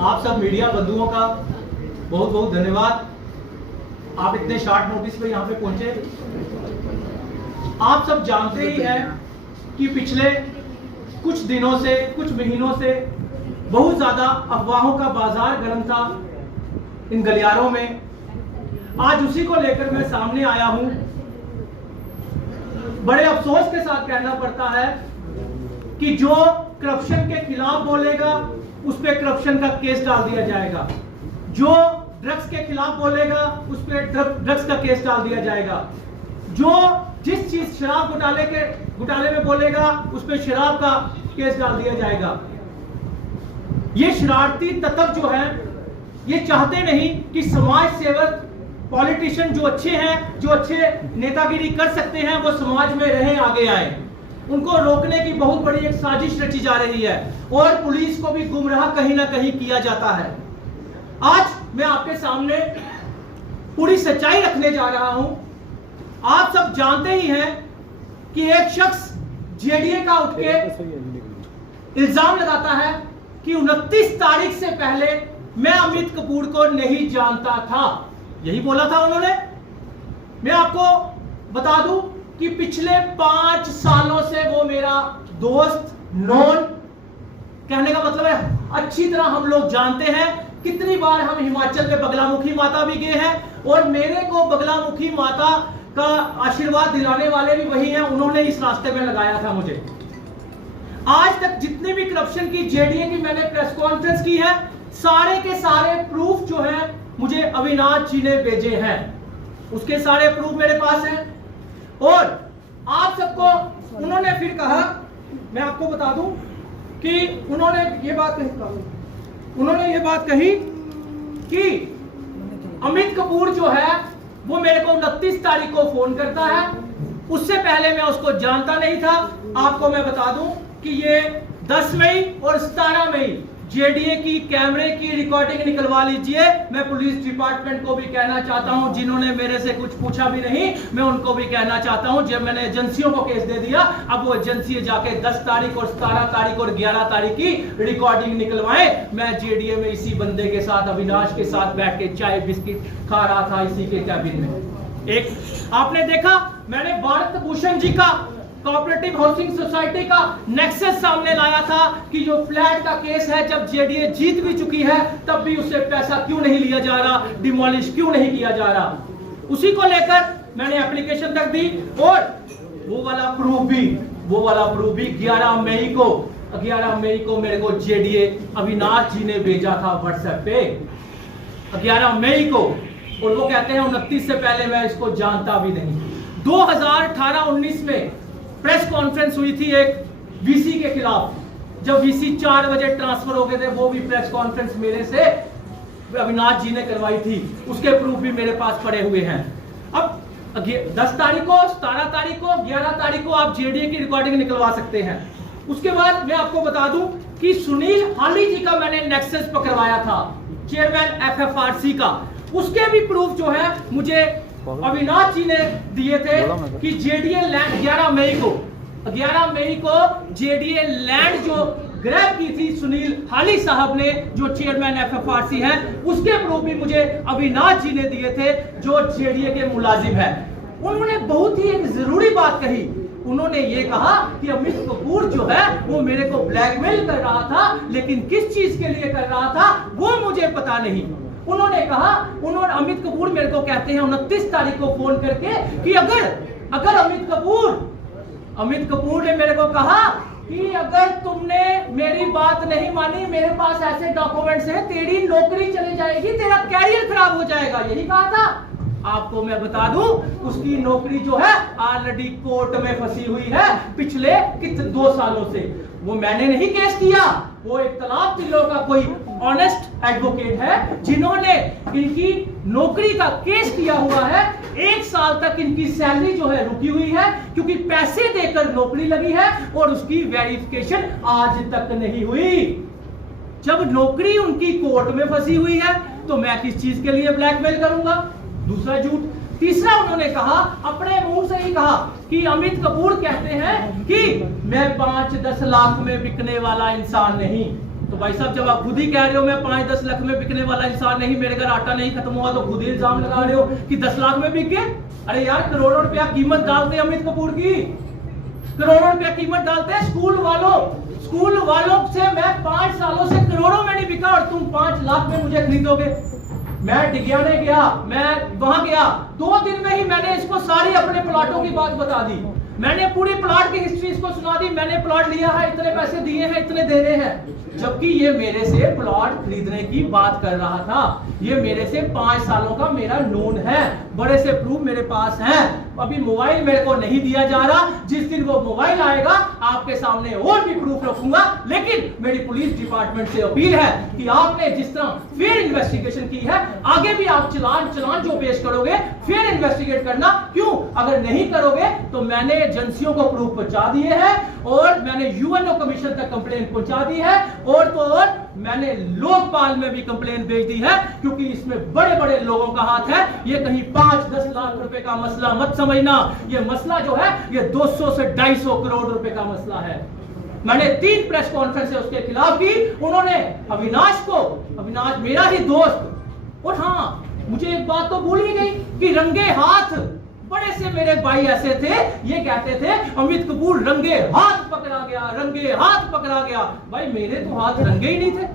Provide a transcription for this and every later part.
आप सब मीडिया बंधुओं का बहुत बहुत धन्यवाद। आप इतने शॉर्ट नोटिस पे यहाँ पे पहुंचे। आप सब जानते ही हैं कि पिछले कुछ दिनों से, कुछ महीनों से बहुत ज्यादा अफवाहों का बाजार गर्म था इन गलियारों में। आज उसी को लेकर मैं सामने आया हूं। बड़े अफसोस के साथ कहना पड़ता है कि जो करप्शन के खिलाफ बोलेगा उस पर करप्शन का केस डाल दिया जाएगा, जो ड्रग्स के खिलाफ बोलेगा उस पर ड्रग्स का केस डाल दिया जाएगा, जो जिस चीज शराब घोटाले में बोलेगा उस पर शराब का केस डाल दिया जाएगा। ये शरारती तत्व जो है ये चाहते नहीं कि समाज सेवक पॉलिटिशियन जो अच्छे हैं, जो अच्छे नेतागिरी कर सकते हैं, वो समाज में रहे, आगे आए। उनको रोकने की बहुत बड़ी एक साजिश रची जा रही है और पुलिस को भी गुमराह कहीं ना कहीं किया जाता है। आज मैं आपके सामने पूरी सच्चाई रखने जा रहा हूं। आप सब जानते ही हैं कि एक शख्स जेडीए का उठ के इल्जाम लगाता है कि 29 तारीख से पहले मैं अमित कपूर को नहीं जानता था। यही बोला था उन्होंने। मैं आपको बता दूं कि पिछले 5 सालों से वो मेरा दोस्त, नॉन कहने का मतलब है अच्छी तरह हम लोग जानते हैं। कितनी बार हम हिमाचल में बगलामुखी माता भी गए हैं और मेरे को बगलामुखी माता का आशीर्वाद दिलाने वाले भी वही हैं। उन्होंने इस रास्ते में लगाया था मुझे। आज तक जितनी भी करप्शन की जेडीए की मैंने प्रेस कॉन्फ्रेंस की है, सारे के सारे प्रूफ जो है मुझे अविनाश जी ने भेजे हैं। उसके सारे प्रूफ मेरे पास हैं। और आप सबको उन्होंने फिर कहा, मैं आपको बता दूं कि उन्होंने ये बात कही कि अमित कपूर जो है वो मेरे को 29 तारीख को फोन करता है। उससे पहले मैं उसको जानता नहीं था। आपको मैं बता दूं कि ये 10 मई और 17 मई जेडीए की कैमरे की रिकॉर्डिंग निकलवा लीजिए। मैं पुलिस डिपार्टमेंट को भी कहना चाहता हूं, जिन्होंने मेरे से कुछ पूछा भी नहीं, मैं उनको भी कहना चाहता हूं, जब मैंने एजेंसियों को केस दे दिया, अब वो एजेंसी जाके 10 तारीख और 17 तारीख और 11 तारीख की रिकॉर्डिंग निकलवाए। मैं जेडीए में इसी बंदे के साथ, अविनाश के साथ बैठ के चाय बिस्किट खा रहा था इसी के कैबिन में। एक आपने देखा मैंने भारत भूषण जी का कोऑपरेटिव हाउसिंग सोसाइटी का नेक्सस सामने लाया था कि जो फ्लैट का केस है, जब जेडीए जीत भी चुकी है तब भी उससे पैसा क्यों नहीं लिया जा रहा, डिमोलिश क्यों नहीं किया जा रहा। उसी को लेकर मैंने एप्लीकेशन तक दी और वो वाला प्रूफ भी 11 मई को मेरे को जेडीए अविनाश जी ने भेजा था व्हाट्सएप पे, 11 मई को। और वो कहते हैं 29 से पहले मैं इसको जानता भी नहीं। 2018-19 में प्रेस कॉन्फ्रेंस हुई थी एक वीसी के खिलाफ, जब वीसी 4 बजे ट्रांसफर हो गए थे, वो भी प्रेस कॉन्फ्रेंस मेरे से अविनाश जी ने करवाई थी। उसके प्रूफ भी मेरे पास पड़े हुए हैं। अब 10 तारीख को, 17 तारीख को, 11 तारीख को आप जेडीए की रिकॉर्डिंग निकलवा सकते हैं। उसके बाद मैं आपको बता दूं कि सुनील हाली जी का मैंने नेक्सस पकड़वाया था, चेयरमैन एफएफआरसी का। उसके भी प्रूफ जो है मुझे अविनाश जी ने दिए थे कि जेडीए लैंड 11 मई को जेडीए लैंड जो ग्रैब की थी सुनील हाली साहब ने, जो चेयरमैन एफएफआरसी हैं, उसके प्रूफ भी मुझे अविनाश जी ने दिए थे, जो जेडीए के मुलाजिम है। उन्होंने बहुत ही एक जरूरी बात कही। उन्होंने ये कहा कि अमित कपूर जो है वो मेरे को ब्लैकमेल कर रहा था, लेकिन किस चीज के लिए कर रहा था वो मुझे पता नहीं। उन्होंने कहा, अमित कपूर मेरे को कहते हैं 29 तारीख को फोन करके कि अगर अमित कपूर ने मेरे को कहा कि अगर तुमने मेरी बात नहीं मानी, मेरे पास ऐसे डॉक्यूमेंट्स हैं, तेरी नौकरी चली जाएगी, तेरा कैरियर खराब हो जाएगा। यही कहा था। आपको मैं बता दूं उसकी नौकरी जो है ऑलरेडी कोर्ट में फंसी हुई है पिछले 2 सालों से। वो मैंने नहीं केस किया, वो एक तलाब तिल्लो का कोई ऑनेस्ट एडवोकेट है जिन्होंने इनकी नौकरी का केस किया हुआ है। 1 साल तक इनकी सैलरी जो है रुकी हुई है क्योंकि पैसे देकर नौकरी लगी है और उसकी वेरिफिकेशन आज तक नहीं हुई। जब नौकरी उनकी कोर्ट में फंसी हुई है तो मैं किस चीज के लिए ब्लैकमेल करूंगा? दूसरा झूठ। तीसरा उन्होंने कहा, अपने मुंह से ही कहा कि अमित कपूर कहते हैं कि मैं 5-10 लाख में बिकने वाला इंसान नहीं। तो भाई साहब जब आप खुद ही कह रहे हो मैं 5-10 लाख में बिकने वाला इंसान नहीं, मेरे घर आटा नहीं खत्म हुआ, तो खुद ही इल्जाम लगा रहे हो कि 10 लाख में बिक गए। अरे यार करोड़ों रुपया कीमत डालते हैं अमित कपूर की, करोड़ों रुपया कीमत डालते हैं। स्कूल वालों से मैं 5 सालों से करोड़ों में नहीं बिका और तुम 5 लाख में मुझे खरीदोगे। मैं डिगियाने गया, मैं वहां गया, 2 दिन में ही मैंने इसको सारी अपने प्लॉटों की बात बता दी, मैंने पूरी प्लॉट की हिस्ट्री इसको सुना दी, मैंने प्लॉट लिया है, इतने पैसे दिए हैं, इतने दे रहे हैं, जबकि ये मेरे से प्लॉट खरीदने की बात कर रहा था। ये मेरे से 5 सालों का मेरा नोन है, बड़े से प्रूफ मेरे पास है। अभी मोबाइल मेरे को नहीं दिया जा रहा, जिस दिन वो मोबाइल आएगा आपके सामने और भी प्रूफ रखूंगा। लेकिन मेरी पुलिस डिपार्टमेंट से अपील है कि आपने जिस तरह फिर इन्वेस्टिगेशन की है, आगे भी आप चलान जो पेश करोगे फिर इन्वेस्टिगेट करना। क्यों? अगर नहीं करोगे तो मैंने एजेंसियों को प्रूफ पहुंचा दिए हैं और मैंने यूएनओ कमीशन तक कंप्लेंट पहुंचा दी है, और तो और मैंने लोकपाल में भी कंप्लेंट भेज दी है, क्योंकि इसमें बड़े बड़े लोगों का हाथ है। ये कहीं 5-10 लाख रुपए का मसला मत समझना, ये मसला जो है ये 200 से 250 करोड़ रुपए का मसला है। मैंने 3 प्रेस कॉन्फ्रेंस उसके खिलाफ की, उन्होंने अविनाश मेरा ही दोस्त, और हाँ मुझे एक बात तो भूल ही गई कि रंगे हाथ बड़े से मेरे भाई ऐसे थे, ये कहते थे अमित कपूर रंगे हाथ पकड़ा गया, रंगे हाथ पकड़ा गया। भाई मेरे तो हाथ रंगे ही नहीं थे,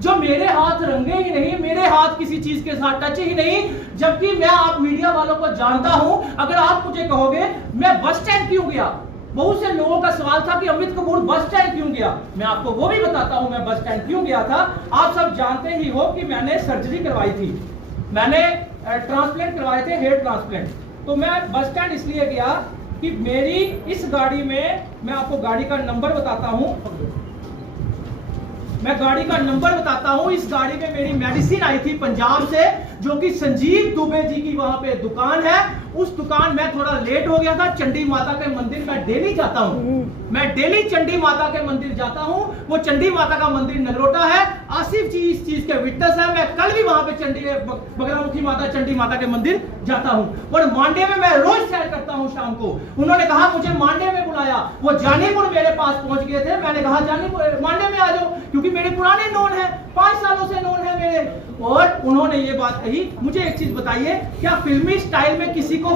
जो मेरे हाथ रंगे ही नहीं, मेरे हाथ किसी चीज के साथ टच ही नहीं, जबकि मैं आप मीडिया वालों को जानता हूं। अगर आप मुझे कहोगे मैं बस स्टैंड क्यों गया, बहुत से लोगों का सवाल था कि अमित कपूर बस स्टैंड क्यों गया, मैं आपको वो भी बताता हूं मैं बस स्टैंड क्यों गया था। आप सब जानते ही हो कि मैंने सर्जरी करवाई थी, मैंने ट्रांसप्लांट करवाए थे, हेयर ट्रांसप्लांट। तो मैं बस स्टैंड इसलिए गया कि मेरी इस गाड़ी में, मैं आपको गाड़ी का नंबर बताता हूं, इस गाड़ी में मेरी मेडिसिन आई थी पंजाब से, जो कि संजीव दुबे जी की वहां पे दुकान है। उस दुकान में थोड़ा लेट हो गया था, चंडी माता के मंदिर मैं डेली जाता हूं, मैं डेली चंडी माता के मंदिर जाता हूं। वो चंडी माता का मंदिर नगरोटा है, आसिफ जी इस चीज के विटनेस है। मैं कल भी वहां पे बगलामुखी माता चंडी माता के मंदिर जाता हूं, और मांडे में मैं रोज सैर करता हूं शाम को। उन्होंने कहा मुझे मांडे में बुलाया, वो जानीपुर मेरे पास पहुंच गए थे, मैंने कहा जानीपुर मांडे में आ जाओ, क्योंकि मेरे पुराने नोन है, 5 सालों से नोन है मेरे। और उन्होंने ये बात कही, मुझे एक चीज बताइए, क्या फिल्मी स्टाइल में किसी को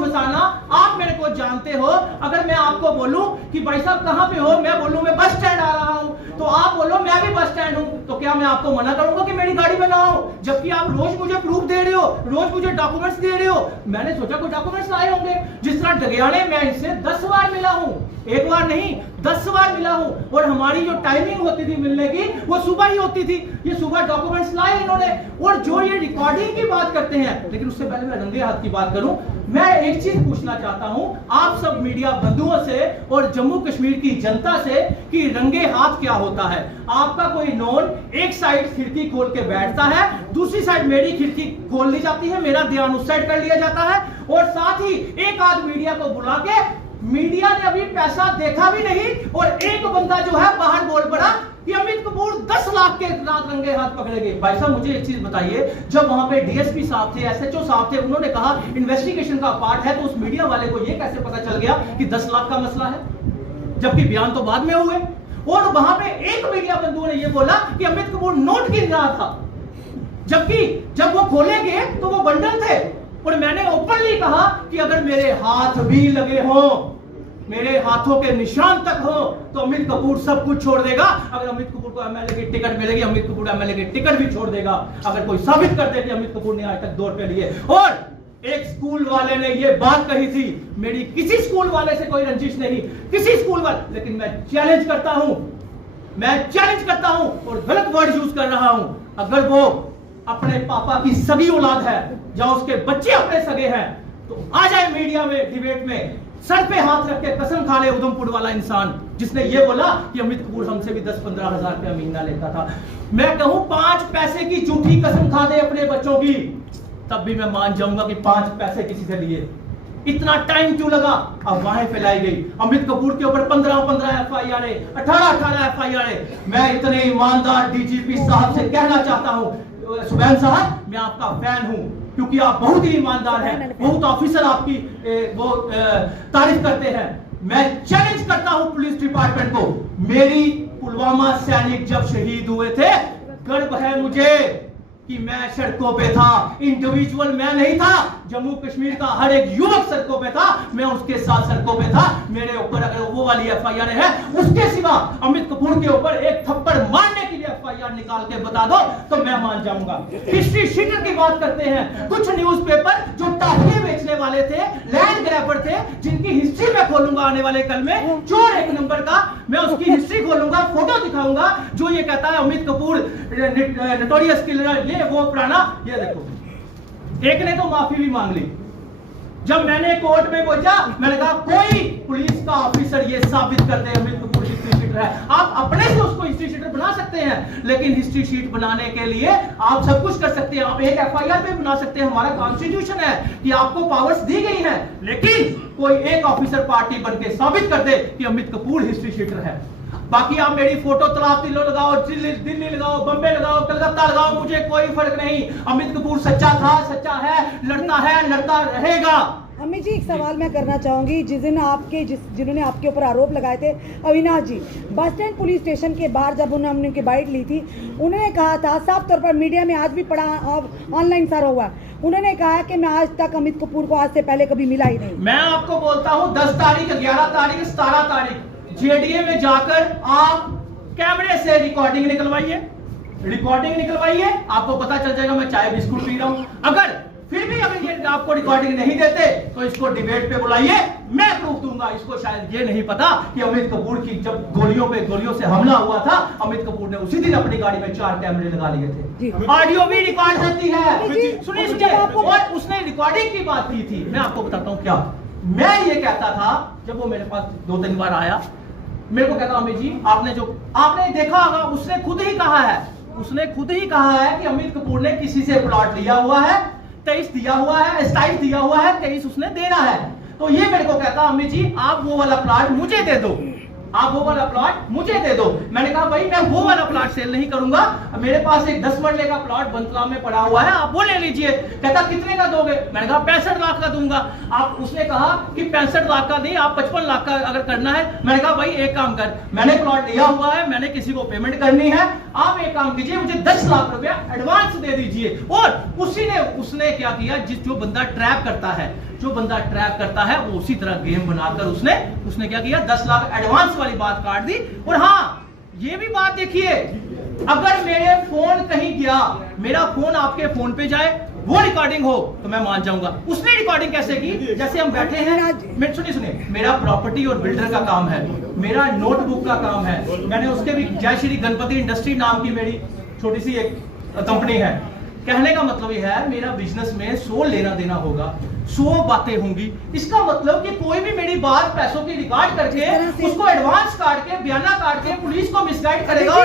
फंसाना, आप मेरे को जानते हो। अगर मैं आपको बोलूं कि भाई साहब कहां पे हो, मैं बोलूं मैं बस स्टैंड आ रहा हूं, तो आप बोलो मैं भी बस स्टैंड हूं, तो क्या मैं आपको मना करूंगा कि मेरी गाड़ी में ना आओ, जबकि आप रोज मुझे प्रूफ दे रहे हो, रोज मुझे डॉक्यूमेंट्स दे रहे हो। मैंने सोचा कोई डॉक्यूमेंट्स लाए होंगे। जिस तरह डगियाने मैं इनसे 10 बार मिला हूं, 1 बार नहीं 10 बार मिला हूं, और हमारी जो टाइमिंग होती थी मिलने की वो सुबह ही होती थी। ये सुबह डॉक्यूमेंट्स लाए इन्होंने, और जो ये रिकॉर्डिंग की बात करते हैं, लेकिन उससे पहले मैं रंगे हाथ की बात करूं, मैं एक चीज पूछना चाहता हूं आप सब मीडिया बंधुओं से और जम्मू कश्मीर की जनता से कि रंगे हाथ क्या होता है। आपका कोई नोन एक साइड खिड़की खोल के बैठता है, दूसरी साइड मेरी खिड़की खोल ली जाती है, मेरा ध्यान उस साइड कर लिया जाता है, और साथ ही एक आध मीडिया को बुला के, मीडिया ने अभी पैसा देखा भी नहीं, और एक बंदा जो है बाहर बोल पड़ा कि अमित कपूर 10 लाख के रात रंगे हाथ पकड़ेंगे। भाई साहब मुझे एक चीज बताइए, जब वहां पे डीएसपी साहब थे, एसएचओ साहब थे, उन्होंने कहा इन्वेस्टिगेशन का पार्ट है, तो उस मीडिया वाले को ये कैसे पता चल गया कि 10 लाख का मसला है, जबकि बयान तो बाद में हुए। और वहां पे एक मीडिया बंधुओं ने ये बोला कि अमित कपूर नोट गिन रहा था, जबकि जब वो खोलेंगे तो वो बंडल थे। और मैंने ओपनली कहा कि अगर मेरे हाथ भी लगे हों, मेरे हाथों के निशान तक हो, तो अमित कपूर सब कुछ छोड़ देगा। अगर अमित कपूर को एमएलए की टिकट मिलेगी, अमित कपूर एमएलए की टिकट भी छोड़ देगा, अगर कोई साबित कर दे कि अमित कपूर ने आज तक 2 रुपए लिए। और एक स्कूल वाले ने ये बात कही थी, मेरी किसी स्कूल वाले से कोई रंजिश नहीं, किसी स्कूल वाले, लेकिन मैं चैलेंज करता हूं और गलत वर्ड यूज कर रहा हूं, अगर वो अपने पापा की सगी औलाद है या उसके बच्चे अपने सगे हैं, तो आ जाए मीडिया में डिबेट में, सर पे हाथ रख के कसम खा ले उधमपुर वाला इंसान जिसने ये बोला कि अमित कपूर हमसे भी 10-15 हजार रुपया महीना लेता था। मैं कहूं 5 पैसे की झूठी कसम खा दे अपने बच्चों की, तब भी मैं मान जाऊंगा कि 5 पैसे किसी से लिए। इतना टाइम क्यों लगा? अफवाहें फैलाई गई, अमित कपूर के ऊपर 15 एफआईआर, 18 एफआईआर। मैं इतने ईमानदार डीजीपी साहब से कहना चाहता हूं, सुबैन साहब मैं आपका फैन हूं, क्योंकि आप बहुत ही ईमानदार हैं, बहुत ऑफिसर आपकी वो तारीफ करते हैं। मैं चैलेंज करता हूं पुलिस डिपार्टमेंट को, मेरी पुलवामा सैनिक जब शहीद हुए थे, गर्व है मुझे कि मैं सड़कों पे था, इंडिविजुअल मैं नहीं था, जम्मू कश्मीर का हर एक युवक सड़कों पे था, मैं उसके साथ सड़कों पे था। मेरे ऊपर अगर वो वाली एफआईआर है, उसके सिवा अमित कपूर के ऊपर एक थप्पड़ मारने के लिए एफआईआर निकाल के बता दो तो मैं मान जाऊंगा। हिस्ट्री शीटर की बात करते हैं, कुछ न्यूज़पेपर जो टाफियां बेचने वाले थे, लैंड ग्रैबर थे, जिनकी हिस्ट्री में खोलूंगा आने वाले कल में, चोर एक नंबर का, मैं उसकी हिस्ट्री खोलूंगा, फोटो दिखाऊंगा, जो ये कहता है अमित कपूर नोटोरियस किलर, ये वो पुराना, ये देखो, एक ने तो माफी भी मांग ली। जब मैंने कोर्ट में पहुंचा, मैंने कहा कोई पुलिस का ऑफिसर ये साबित कर दे अमित कपूर हिस्ट्री शीटर है। आप अपने से उसको हिस्ट्री शीटर बना सकते हैं, लेकिन हिस्ट्री शीट बनाने के लिए आप सब कुछ कर सकते हैं। आप एक एफआईआर पे बना सकते हैं, हमारा कॉन्स्टिट्यूशन है कि आपको पावर्स दी गई है, लेकिन कोई एक ऑफिसर पार्टी बन के साबित कर दे कि अमित कपूर हिस्ट्री शीटर है। बाकी आप मेरी फोटो तलाश दिल्ली लगाओ, दिल्ली लगाओ, बम्बे लगाओ, कलकत्ता लगाओ, मुझे कोई फर्क नहीं। अमित कपूर सच्चा था, सच्चा है, लड़ता रहेगा। अमित जी, एक सवाल मैं करना चाहूंगी। जिन्होंने आपके ऊपर आरोप लगाए थे, अविनाश जी, बस स्टैंड पुलिस स्टेशन के बाहर जब उन्होंने उनकी बाइट ली थी, उन्होंने कहा था साफ तौर पर, मीडिया में आज भी पढ़ा, ऑनलाइन सारा हुआ, उन्होंने कहा कि मैं आज तक अमित कपूर को आज से पहले कभी मिला ही नहीं। मैं आपको बोलता हूँ 10 तारीख, 11 तारीख, 17 तारीख जेडीए में जाकर आप कैमरे से रिकॉर्डिंग निकलवाइए, आपको पता चल जाएगा मैं चाय बिस्कुट पी रहा हूं। अगर फिर भी अगर ये आपको रिकॉर्डिंग नहीं देते तो इसको डिबेट पे बुलाइए, मैं प्रूफ दूंगा। इसको शायद ये नहीं पता कि अमित कपूर की जब गोलियों से हमला हुआ था, अमित कपूर ने उसी दिन अपनी गाड़ी में 4 कैमरे लगा लिए थे। ऑडियो भी रिकॉर्ड होती है, सुनिए। और उसने रिकॉर्डिंग की बात की थी, मैं आपको बताता हूँ क्या मैं ये कहता था। जब वो मेरे पास 2-3 बार आया, मेरे को कहता अमित जी, आपने देखा होगा, उसने खुद ही कहा है कि अमित कपूर ने किसी से प्लॉट लिया हुआ है, 23 दिया हुआ है, 27 दिया हुआ है, 23 उसने देना है। तो ये मेरे को कहता अमित जी, आप वो वाला प्लॉट मुझे दे दो, मैंने कहा भाई मैं वो वाला प्लॉट सेल नहीं करूंगा, मेरे पास एक 10 मरले का प्लॉट बंतला में पड़ा हुआ है, आप वो ले लीजिए। कहता कितने का दोगे? मैंने कहा 65 लाख का दूंगा। उसने कहा कि 65 लाख का नहीं, आप 55 लाख का अगर करना है। मैंने कहा भाई एक काम कर, मैंने प्लॉट लिया हुआ है, मैंने किसी को पेमेंट करनी है, आप एक काम कीजिए, मुझे 10 लाख रुपया एडवांस दे दीजिए। और उसने क्या किया, जो बंदा ट्रैप करता है वो उसी तरह गेम बनाकर उसने क्या किया, 10 लाख एडवांस वाली बात काट दी। और हाँ, ये भी बात देखिए, अगर मेरे फोन कहीं गया, मेरा फोन आपके फोन पे जाए, वो रिकॉर्डिंग हो तो मैं मान जाऊंगा। उसने रिकॉर्डिंग कैसे की? जैसे हम बैठे हैं, सुनिए, मेरा प्रॉपर्टी और बिल्डर का काम है, मेरा नोटबुक का काम है, मैंने उसके भी जय श्री गणपति इंडस्ट्री नाम की मेरी छोटी सी एक कंपनी है। कहने का मतलब यह है, मेरा बिजनेस में 100 लेना देना होगा, 100 बातें होंगी। इसका मतलब कि कोई भी मेरी बात पैसों की रिकॉर्ड करके उसको एडवांस काट के, बयाना काट के पुलिस को मिसगाइड करेगा।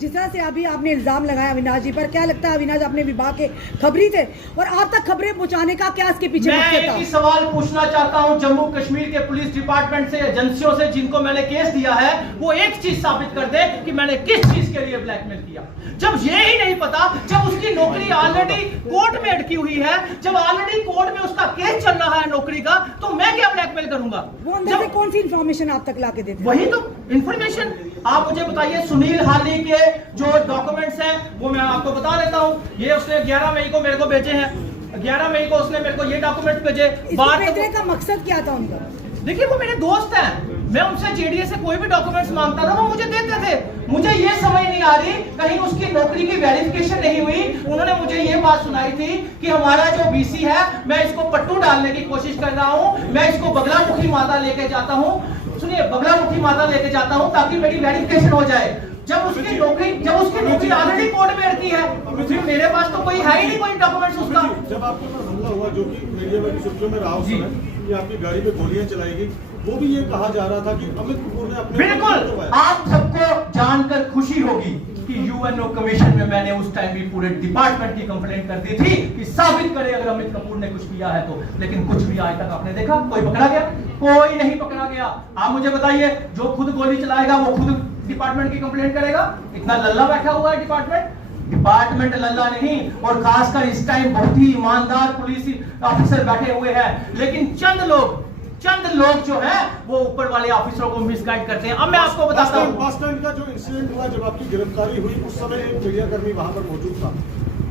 जिस तरह से अभी आपने इल्जाम लगाया अविनाश जी पर, क्या लगता है अविनाश अपने विभाग के खबरी थे और आप तक खबरें पहुंचाने का क्या इसके पीछे मैं एक ही सवाल पूछना चाहता हूं जम्मू कश्मीर के पुलिस डिपार्टमेंट से, एजेंसियों से, जिनको मैंने केस दिया है, वो एक चीज साबित कर दे कि मैंने किस चीज के लिए ब्लैकमेल किया। जब ये ही नहीं पता, जब उसकी नौकरी ऑलरेडी कोर्ट में अटकी हुई है, जब ऑलरेडी कोर्ट में उसका केस चल रहा है नौकरी का, तो मैं क्या ब्लैकमेल करूंगा? वो अंदर से कौन सी इंफॉर्मेशन आप तक लाके देते? वही तो इंफॉर्मेशन। आप मुझे बताइए, सुनील हाली के जो डॉक्यूमेंट्स हैं वो मैं आपको बता देता हूं। ये उसने 11 मई को मेरे को भेजे हैं, 11 मई को उसने मेरे को ये डॉक्यूमेंट्स भेजे। बात भेजने का मकसद क्या था उनका? देखिए, वो मेरे दोस्त हैं, मैं उनसे जेडीए से कोई भी डॉक्यूमेंट्स मांगता था, वो मुझे देते थे। मुझे ये समझ नहीं आ रही, कहीं उसकी नौकरी की वेरिफिकेशन नहीं हुई। उन्होंने मुझे ये बात सुनाई थी कि हमारा जो बीसी है, मैं इसको पट्टू डालने की कोशिश कर रहा हूं, मैं इसको बगलामुखी माता लेके जाता हूं। सुनिए, बगलामुखी माता लेके जाता हूं ताकि मेरी वेरिफिकेशन हो जाए। जब उसकी नौकरी ऑलरेडी कोर्ट में रखी है, फिर मेरे पास तो कोई है ही नहीं, कोई डॉक्यूमेंट्स उसका। जब आपके पास हमला हुआ, जो कि मीडिया में सुर्खियों में रहा उस समय, कि आपकी गाड़ी पे गोलियां चलाई गई, वो भी ये कहा जा रहा था कि अमित कपूर ने अपने, बिल्कुल, आप सबको जानकर खुशी होगी कि यूएनओ कमीशन में मैंने उस टाइम भी पूरे डिपार्टमेंट की कंप्लेंट कर दी थी कि साबित करे अगर अमित कपूर ने कुछ किया है तो। लेकिन कुछ भी आज तक आपने देखा, कोई पकड़ा गया? कोई नहीं पकड़ा गया। आप मुझे बताइए, जो खुद गोली चलाएगा वो खुद डिपार्टमेंट की कंप्लेंट करेगा? इतना लल्ला बैठा हुआ है डिपार्टमेंट लल्ला नहीं, और खासकर इस टाइम बहुत ही ईमानदार पुलिस ऑफिसर बैठे हुए हैं। लेकिन चंद चंद लोग जो है वो ऊपर वाले ऑफिसरों को मिसगाइड करते हैं। अब मैं आपको बताता हूँ, बस स्टैंड का जो इंसिडेंट हुआ, जब आपकी गिरफ्तारी हुई उस समय एक मीडिया कर्मी वहां पर मौजूद था,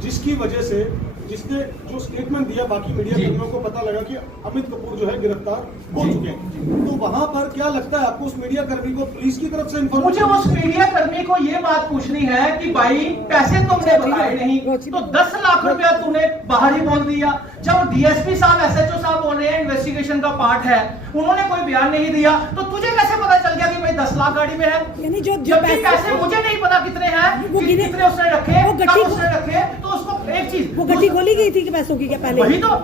जिसकी वजह से जिसने जो स्टेटमेंट दिया, बाकी मीडिया कर्मियों को पता लगा कि अमित कपूर जो है गिरफ्तार हो चुके हैं। तो वहां पर क्या लगता है आपको, उस मीडिया कर्मी को पुलिस की तरफ से मुझे उस मीडिया कर्मी को ये बात पूछनी है कि भाई पैसे तुमने बताए नहीं तो 10 लाख रुपया तूने बाहर ही बोल दिया। जब डीएसपी साहब, एसएचओ साहब बोल रहे हैं इन्वेस्टिगेशन का पार्ट है, उन्होंने कोई बयान नहीं दिया, तो तुझे कैसे पता चल गया कि भाई 10 लाख गाड़ी में है? यानी जो जबकि पैसे मुझे नहीं पता कितने हैं, वो गिने, कितने उसने रखे, वो कब गड्डी उसने रखे। तो उसको एक चीज, वो गड्डी खोली गई थी कि पैसों की क्या पहले?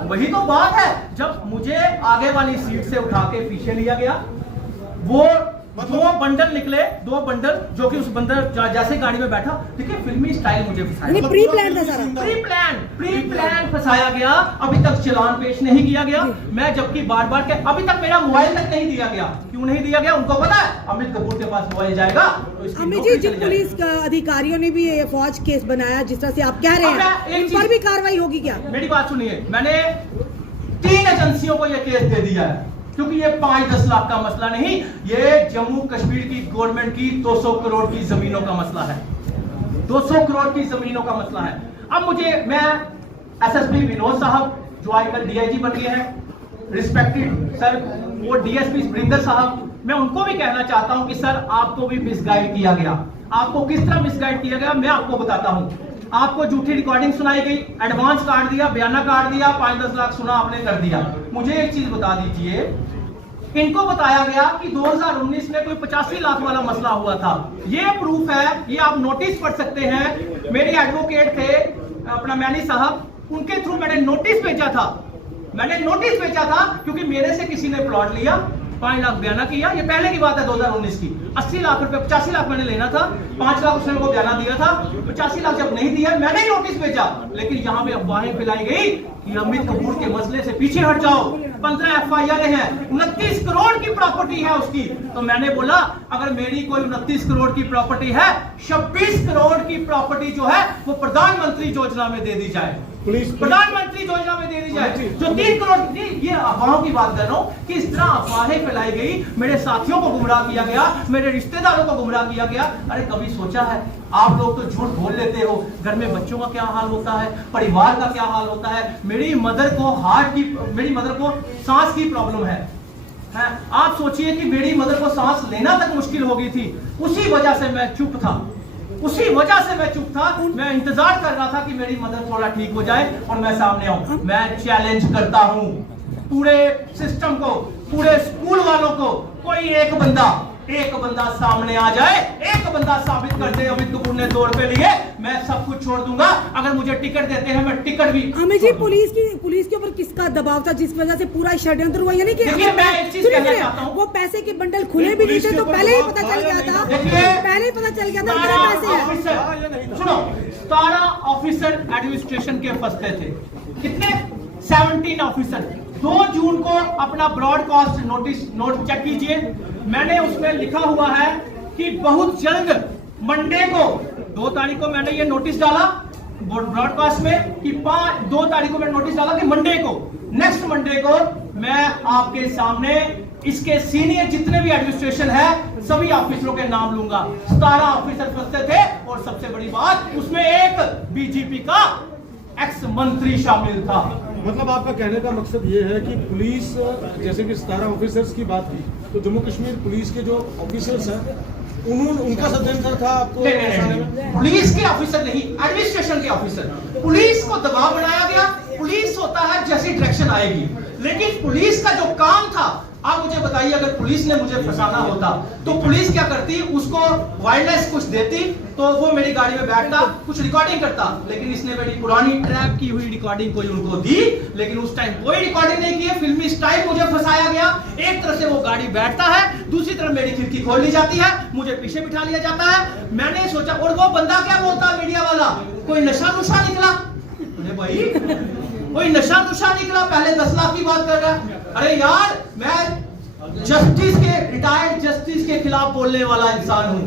वही तो बात है। जब मुझे आगे वाली सीट से उठा के पीछे लिया गया, वो दो बंडल निकले, 2 बंडल जो कि उस बंदर जैसे गाड़ी में बैठा, देखिए फिल्मी स्टाइल मुझे फंसाया, प्री प्लान था सारा, प्री प्लान फंसाया गया। अभी तक चालान पेश नहीं किया गया। मैं जबकि बार बार के अभी तक मेरा मोबाइल तक नहीं दिया गया। क्यों नहीं दिया गया? उनको पता है अमित कपूर के पास मोबाइल जाएगा तो इसकी अमित नौकरी जी, जिन चली पुलिस का अधिकारियों ने भी ये फौज केस बनाया, जिस तरह से आप कह रहे हैं, इन पर भी कार्रवाई होगी क्या? मेरी बात सुनिए, मैंने 3 एजेंसियों को यह केस दे दिया है, क्योंकि ये 5-10 लाख का मसला नहीं, ये जम्मू कश्मीर की गवर्नमेंट की 200 करोड़ की जमीनों का मसला है। 200 करोड़ की जमीनों का मसला है। अब मैं एसएसपी विनोद साहब जो आजकल डीआईजी बन गए हैं, रिस्पेक्टेड सर, वो डीएसपी सुरिंदर साहब, मैं उनको भी कहना चाहता हूं कि सर आपको भी मिसगाइड किया गया। आपको किस तरह मिसगाइड किया गया मैं आपको बताता हूं। आपको झूठी रिकॉर्डिंग सुनाई गई, एडवांस काट दिया, बयाना काट दिया, 5-10 लाख सुना आपने कर दिया। मुझे एक चीज बता दीजिए, इनको बताया गया कि 2019 में कोई 85 लाख वाला मसला हुआ था। ये प्रूफ है, ये आप नोटिस पढ़ सकते हैं। मेरे एडवोकेट थे अपना मैनी साहब, उनके थ्रू मैंने नोटिस भेजा था क्योंकि मेरे से किसी ने प्लॉट लिया, 5 लाख बयाना किया। ये पहले की बात है 2019 की। 80 लाख रुपए, 85 लाख मैंने लेना था, 5 लाख उसने को बयाना दिया था। 85 लाख जब नहीं दिया, मैंने ही नोटिस भेजा, लेकिन यहाँ पे अफवाहें फैलाई गई कि अमित कपूर के मसले से पीछे हट जाओ। 15 एफआईआर हैं, 29 करोड़ की प्रॉपर्टी है उसकी। तो मैंने बोला अगर मेरी कोई 29 करोड़ की प्रॉपर्टी है, 26 करोड़ की प्रॉपर्टी जो है वो प्रधानमंत्री योजना में दे दी जाए, प्रधानमंत्री योजना में दे दी जाए। जो 3 करोड़ की, ये अफवाहों की बात कर रहा हूं कि इस तरह अफवाहें फैलाई गई, मेरे साथियों को गुमराह किया गया, मेरे रिश्तेदारों को गुमराह किया गया। अरे कभी सोचा है? आप लोग तो झूठ बोल लेते हो, घर में बच्चों का क्या हाल होता है, परिवार का क्या हाल होता है। मेरी मदर को सांस की प्रॉब्लम है। आप सोचिए कि मेरी मदर को सांस लेना तक मुश्किल हो गई थी। उसी वजह से मैं चुप था, मैं इंतजार कर रहा था कि मेरी मदर थोड़ा ठीक हो जाए और मैं सामने आऊं। मैं चैलेंज करता हूं पूरे सिस्टम को, पूरे स्कूल वालों को, कोई एक बंदा सामने आ जाए, एक बंदा साबित कर दे अमित कपूर ने 2 रुपए लिए, मैं सब कुछ छोड़ दूंगा। अगर मुझे टिकट देते हैं मैं टिकट भी। अमित जी, पुलिस के ऊपर किसका दबाव था जिस वजह से पूरा षड्यंत्र हुआ? यानी कि देखिए, मैं एक चीज कहना चाहता हूं, वो पैसे के बंडल खुले भी नहीं थे तो पहले ही पता चल गया था, कितने पैसे हैं। सुनो, 17 ऑफिसर एडमिनिस्ट्रेशन के फंसते थे। कितने? 17 ऑफिसर। 2 जून को अपना ब्रॉडकास्ट नोट चेक कीजिए, मैंने उसमें लिखा हुआ है कि बहुत जल्द मंडे को 2 तारीख को मैंने ये नोटिस डाला ब्रॉडकास्ट में कि 2 तारीख को मैंने नोटिस डाला कि मंडे को, नेक्स्ट मंडे को मैं आपके सामने इसके सीनियर जितने भी एडमिनिस्ट्रेशन है सभी ऑफिसरों के नाम लूंगा। 17 ऑफिसर फंसते थे और सबसे बड़ी बात उसमें एक बीजेपी का एक्स मंत्री शामिल था। मतलब आपका कहने का मकसद ये है कि पुलिस, जैसे कि 17 ऑफिसर्स की बात की, तो जम्मू कश्मीर पुलिस के जो ऑफिसर्स हैं उनका षड्यंत्र था आपको? पुलिस के ऑफिसर नहीं, एडमिनिस्ट्रेशन के ऑफिसर। पुलिस को दबाव बनाया गया। पुलिस होता है जैसी डायरेक्शन आएगी, लेकिन पुलिस का जो काम था, आप मुझे बताइए अगर पुलिस ने मुझे फंसाना होता तो पुलिस क्या करती? उसको वायरलेस कुछ देती तो वो मेरी गाड़ी में बैठता, कुछ रिकॉर्डिंग करता, लेकिन इसने मेरी पुरानी ट्रैप की हुई रिकॉर्डिंग कोई उनको दी, लेकिन उस टाइम कोई रिकॉर्डिंग नहीं की है। फिल्मी स्टाइल मुझे फंसाया गया। एक तरफ से वो गाड़ी बैठता है, दूसरी तरफ मेरी खिड़की खोल ली जाती है, मुझे पीछे बिठा लिया जाता है। मैंने सोचा, और वो बंदा क्या बोलता मीडिया वाला, कोई नशा नुशा निकला। अरे भाई कोई नशा नुशा निकला, पहले 10 लाख की बात कर रहा है। अरे यार, मैं रिटायर्ड जस्टिस के खिलाफ बोलने वाला इंसान हूं,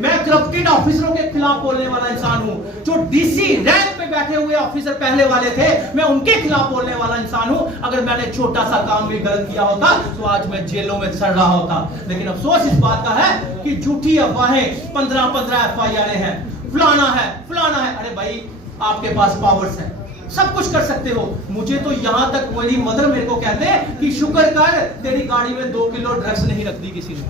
मैं करप्टेड ऑफिसरों के खिलाफ बोलने वाला इंसान हूं, जो डीसी रैंक पे बैठे हुए ऑफिसर पहले वाले थे मैं उनके खिलाफ बोलने वाला इंसान हूं। अगर मैंने छोटा सा काम भी गलत किया होता तो आज मैं जेलों में सड़ रहा होता। लेकिन अफसोस इस बात का है कि झूठी अफवाहें 15-15 FIR हैं, फलाना है। अरे भाई आपके पास पावर्स है, सब कुछ कर सकते हो। मुझे तो यहां तक मेरी मदर मेरे को कहते हैं कि शुक्र कर तेरी गाड़ी में 2 किलो ड्रग्स नहीं रख दी किसी ने।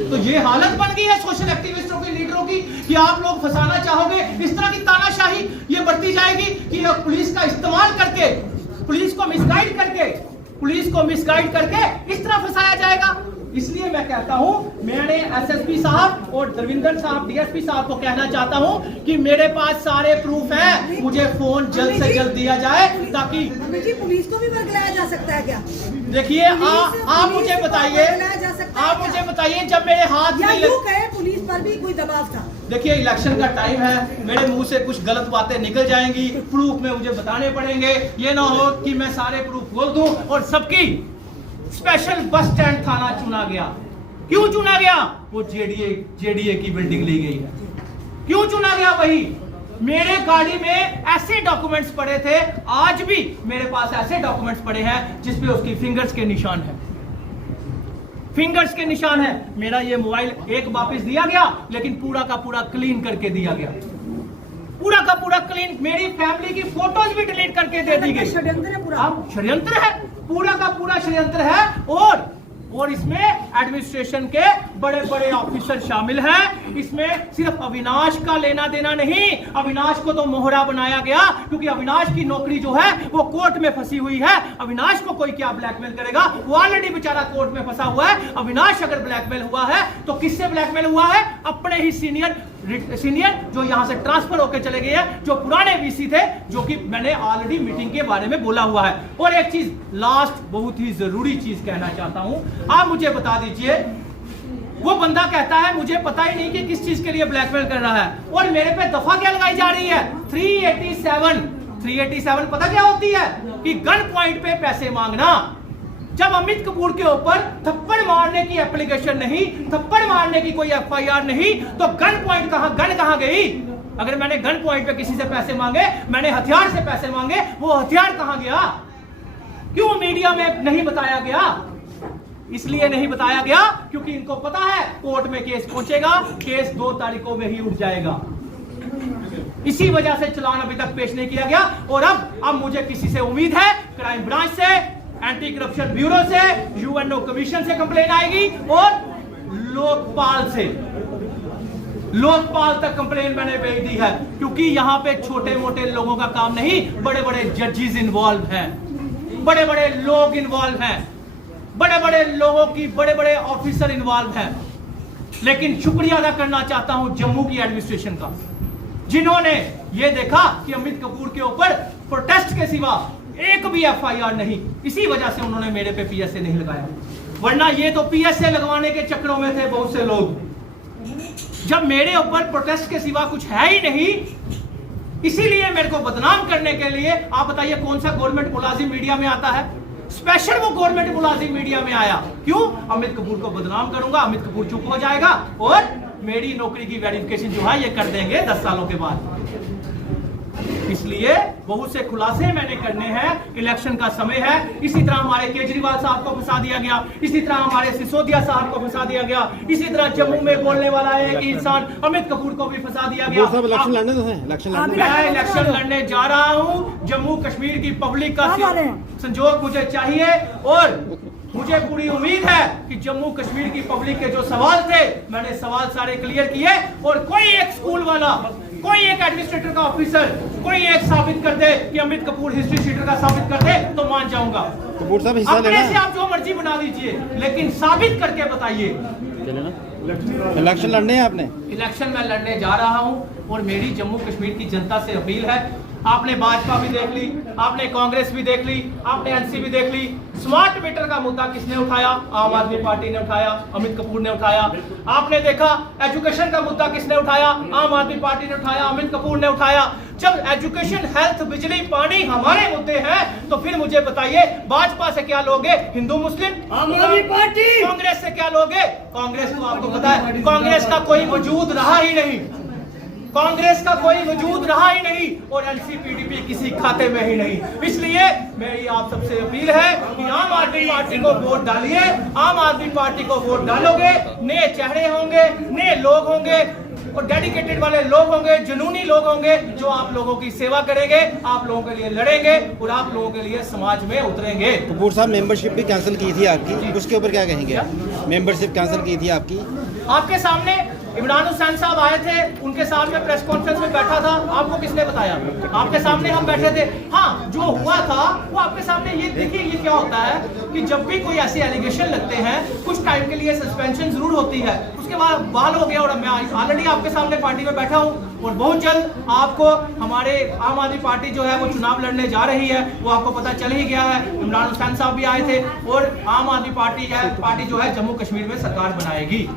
तो ये हालत बन गई है सोशल एक्टिविस्टों के, लीडरों की, कि आप लोग फंसाना चाहोगे। इस तरह की तानाशाही ये बढ़ती जाएगी कि पुलिस का इस्तेमाल करके, पुलिस को मिसगाइड करके इस तरह फंसाया जाएगा। इसलिए मैं कहता हूं, मैंने एसएसपी साहब और धर्मिंदर साहब डीएसपी साहब को कहना चाहता हूं कि मेरे पास सारे प्रूफ हैं, मुझे फोन जल्द से जल्द दिया जाए ताकि जी पुलिस को भी बरगलाया जा सकता है क्या? देखिए आप मुझे बताइए जब मेरे हाथ में पुलिस पर भी कोई दबाव था। देखिए इलेक्शन का टाइम है, मेरे मुंह से कुछ गलत बातें निकल जाएंगी, प्रूफ में मुझे बताने पड़ेंगे। ये ना हो कि मैं सारे प्रूफ बोल दूं और सबकी स्पेशल बस स्टैंड थाना चुना गया। क्यों चुना गया? वो जेडीए की बिल्डिंग ली गई है। क्यों चुना गया? वही मेरे गाड़ी में ऐसे डॉक्यूमेंट्स पड़े थे, आज भी मेरे पास ऐसे डॉक्यूमेंट्स पड़े हैं जिसपे उसकी फिंगर्स के निशान है, मेरा ये मोबाइल एक वापस दिया गया, लेकिन पूरा का पूरा क्लीन करके दिया गया, पूरा का पूरा क्लीन। मेरी फैमिली की फोटोज भी डिलीट करके दे दी गई। षड्यंत्र है पूरा, षड्यंत्र है, पूरा का पूरा षड्यंत्र है। और इसमें एडमिनिस्ट्रेशन के बड़े बड़े ऑफिसर शामिल हैं। इसमें सिर्फ अविनाश का लेना देना नहीं, अविनाश को तो मोहरा बनाया गया क्योंकि अविनाश की नौकरी जो है वो कोर्ट में फंसी हुई है। अविनाश को कोई क्या ब्लैकमेल करेगा? वो ऑलरेडी बेचारा कोर्ट में फंसा हुआ है। अविनाश अगर ब्लैकमेल हुआ है तो किससे ब्लैकमेल हुआ है? अपने ही सीनियर जो यहां से ट्रांसफर होकर चले गए हैं, जो पुराने वीसी थे, जो कि मैंने ऑलरेडी मीटिंग के बारे में बोला हुआ है। और एक चीज लास्ट, बहुत ही जरूरी चीज कहना चाहता हूं, आप मुझे बता दीजिए, वो बंदा कहता है मुझे पता ही नहीं कि किस चीज के लिए ब्लैकमेल कर रहा है, और मेरे पे दफा क्या लगाई जा रही है? 387 पता क्या होती है? कि गन पॉइंट पे पैसे मांगना। जब अमित कपूर के ऊपर थप्पड़ मारने की एप्लीकेशन नहीं, थप्पड़ मारने की कोई FIR नहीं, तो गन पॉइंट गन कहां गई? अगर मैंने गन पॉइंट पे किसी से पैसे मांगे, मैंने हथियार से पैसे मांगे, वो हथियार कहां गया? क्यों मीडिया में नहीं बताया गया? इसलिए नहीं बताया गया क्योंकि इनको पता है कोर्ट में केस पहुंचेगा, केस 2 तारीखों में ही उठ जाएगा। इसी वजह से चालान अभी तक पेश नहीं किया गया। और अब मुझे किसी से उम्मीद है, क्राइम ब्रांच से, एंटी करप्शन ब्यूरो से, UNO कमीशन से कंप्लेन आएगी, और लोकपाल तक कंप्लेन मैंने भेज दी है। क्योंकि यहाँ पे छोटे मोटे लोगों का काम नहीं, बड़े बड़े जजेस इन्वॉल्व हैं, बड़े बड़े लोग इन्वॉल्व हैं, बड़े बड़े लोगों की, बड़े बड़े ऑफिसर इन्वॉल्व हैं। लेकिन शुक्रिया अदा करना चाहता हूं जम्मू की एडमिनिस्ट्रेशन का, जिन्होंने ये देखा कि अमित कपूर के ऊपर प्रोटेस्ट के सिवा एक भी FIR नहीं, इसी वजह से उन्होंने मेरे पे PSA नहीं लगाया। वरना ये तो PSA लगवाने के चक्रों में थे बहुत से लोग। जब मेरे ऊपर प्रोटेस्ट के सिवा कुछ है ही नहीं, इसीलिए मेरे को बदनाम करने के लिए, आप बताइए कौन सा गवर्नमेंट मुलाजिम मीडिया में आता है? स्पेशल वो गवर्नमेंट मुलाजिम मीडिया में आया। क्यों? अमित कपूर को बदनाम करूंगा, अमित कपूर चुप हो जाएगा और मेरी नौकरी की वेरिफिकेशन जो है ये कर देंगे 10 सालों के बाद। इसलिए बहुत से खुलासे मैंने करने हैं। इलेक्शन का समय है। इसी तरह हमारे केजरीवाल साहब को फंसा दिया गया, इसी तरह हमारे सिसोदिया साहब को फंसा दिया गया, इसी तरह जम्मू में बोलने वाला एक इंसान अमित कपूर को भी फंसा दिया गया। मैं इलेक्शन लड़ने जा रहा हूं। जम्मू कश्मीर की पब्लिक का संजोग मुझे चाहिए, और मुझे पूरी उम्मीद है कि जम्मू कश्मीर की पब्लिक के जो सवाल थे, मैंने सवाल सारे क्लियर किए, और कोई एक स्कूल वाला, कोई एक एडमिनिस्ट्रेटर का ऑफिसर, कोई एक साबित कर दे कि अमित कपूर हिस्ट्री शीटर का साबित कर दे तो मान जाऊंगा। कपूर साहब हिस्सा लेना है, आप जो मर्जी बना दीजिए, लेकिन साबित करके बताइए। इलेक्शन लड़ने हैं आपने? इलेक्शन मैं लड़ने जा रहा हूं, और मेरी जम्मू कश्मीर की जनता से अपील है, आपने भाजपा भी देख ली, आपने कांग्रेस भी देख ली, आपने एनसी भी देख ली। स्मार्ट मीटर का मुद्दा किसने उठाया? आम आदमी पार्टी ने उठाया, अमित कपूर ने उठाया। आपने देखा एजुकेशन का मुद्दा किसने उठाया? आम आदमी पार्टी ने उठाया, अमित कपूर ने उठाया। जब एजुकेशन, हेल्थ, बिजली, पानी हमारे मुद्दे हैं तो फिर मुझे बताइए भाजपा से क्या लोगे? हिंदू मुस्लिम? आम आदमी पार्टी। कांग्रेस से क्या लोगे? कांग्रेस को आपको पता है कांग्रेस का कोई वजूद रहा ही नहीं, कांग्रेस का कोई वजूद रहा ही नहीं और एनसीपीडीपी किसी खाते में ही नहीं। इसलिए मेरी आप सबसे अपील है कि आम आदमी पार्टी को वोट डालिए। आम आदमी पार्टी को वोट डालोगे, नए चेहरे होंगे, नए लोग होंगे और डेडिकेटेड वाले लोग होंगे, जुनूनी लोग होंगे जो आप लोगों की सेवा करेंगे, आप लोगों के लिए लड़ेंगे और आप लोगों के लिए समाज में उतरेंगे। कपूर साहब मेंबरशिप भी कैंसिल की थी आपकी, उसके ऊपर क्या कहेंगे? मेंबरशिप कैंसिल की थी आपकी। आपके सामने इमरान हुसैन साहब आए थे, उनके सामने प्रेस कॉन्फ्रेंस में बैठा था, आपको किसने बताया? आपके सामने हम बैठे थे। हाँ, जो हुआ था वो आपके सामने। ये देखिए ये क्या होता है कि जब भी कोई ऐसे एलिगेशन लगते हैं कुछ टाइम के लिए सस्पेंशन जरूर होती है, उसके बाद बहाल हो गया और मैं ऑलरेडी आपके सामने पार्टी में बैठा हूँ और बहुत जल्द आपको हमारे आम आदमी पार्टी जो है वो चुनाव लड़ने जा रही है, वो आपको पता चल ही गया है। इमरान हुसैन साहब भी आए थे और आम आदमी पार्टी जो है जम्मू कश्मीर में सरकार बनाएगी।